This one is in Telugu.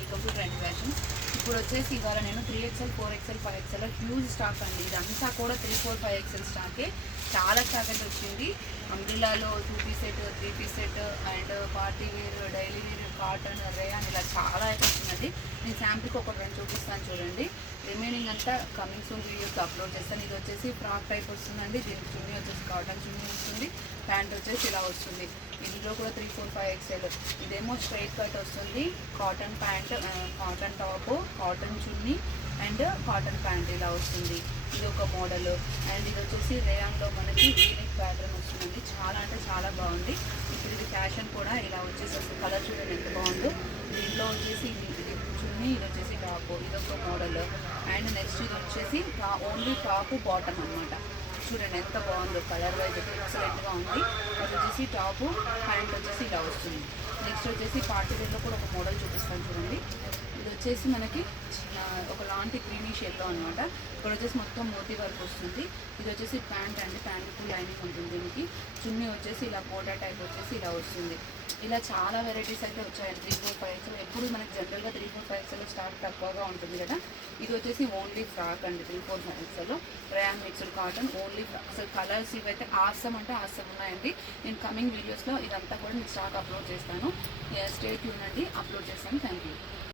Welcome to trend fashion. ఇప్పుడు వచ్చేసి ఇవాళ నేను 3XL 4XL 5XL huge stock అండి. ఇదంతా కూడా 3, 4, 5XL స్టాకే. చాలా స్టాక్ అయితే వచ్చింది. అంబ్రిల్లాలో 2 piece set, 3 piece set and party wear, daily wear, cotton, rayon ఇలా చాలా అయితే వచ్చిందండి. నేను శాంపుల్కి ఒక 2 చూపిస్తాను చూడండి. రిమైనింగ్ అంతా కమింగ్ సూన్ వీడియోస్ అప్లోడ్ చేస్తాను. ఇది వచ్చేసి ఫ్రాక్ టైప్ వస్తుందండి. దీనికి చున్నీ వచ్చేసి కాటన్ చున్నీ వస్తుంది. ప్యాంట్ వచ్చేసి ఇలా వస్తుంది. ఇందులో కూడా 3, 4, 5XL. ఇదేమో స్ట్రైట్ కట్ వస్తుంది. Cotton pant, cotton top, cotton chunni and cotton pant ఇలా వస్తుంది. ఇది ఒక మోడల్. అండ్ ఇది వచ్చేసి రేయాన్లో మనకి వీనెక్ ప్యాటర్న్ వస్తుందండి. చాలా అంటే చాలా బాగుంది. ఇప్పుడు ఇది ఫ్యాషన్ కూడా ఇలా వచ్చేసి కలర్ చూడండి ఎంత బాగుందో. దీంట్లో వచ్చేసి ఇది చున్నీ, ఇది వచ్చేసి టాప్, ఇదొక మోడల్. అండ్ నెక్స్ట్ ఇది వచ్చేసి ఓన్లీ టాప్ బాటమ్ అనమాట. చూడండి ఎంత బాగుందో, కలర్ వైజ్ ఎక్సలెంట్గా ఉంది. అది వచ్చేసి టాపు, ప్యాంట్ వచ్చేసి ఇలా వస్తుంది. నెక్స్ట్ వచ్చేసి పార్టీ వేర్లో కూడా ఒక మోడల్ చూపిస్తాను చూడండి. ఇది వచ్చేసి మనకి ఒకలాంటి గ్రీనిష్ ఎల్లో అనమాట. ఇక్కడ వచ్చేసి మొత్తం మోతీ వర్క్ వస్తుంది. ఇది వచ్చేసి ప్యాంట్ అండి. ప్యాంట్కు లైనింగ్ ఉంటుంది. దీనికి చున్నీ వచ్చేసి ఇలా కోటా టైప్ వచ్చేసి ఇలా వస్తుంది. ఇలా చాలా వెరైటీస్ అయితే వచ్చాయండి. 3, 4, 5XL. ఎప్పుడు మనకి జనరల్గా 3, 4, 5XL స్టాక్ తక్కువగా ఉంటుంది కదా. ఇది వచ్చేసి ఓన్లీ ఫ్రాక్ అండి. 3, 4, 5XL rayon mixed cotton only frock. అసలు కలర్స్ ఇవైతే ఆసమ్ అంటే ఆసమ్ ఉన్నాయండి. నేను కమింగ్ వీడియోస్లో ఇదంతా కూడా మీకు స్టాక్ అప్లోడ్ చేస్తాను. స్టే ట్యూన్ అండి, అప్లోడ్ చేస్తాను. Thank you.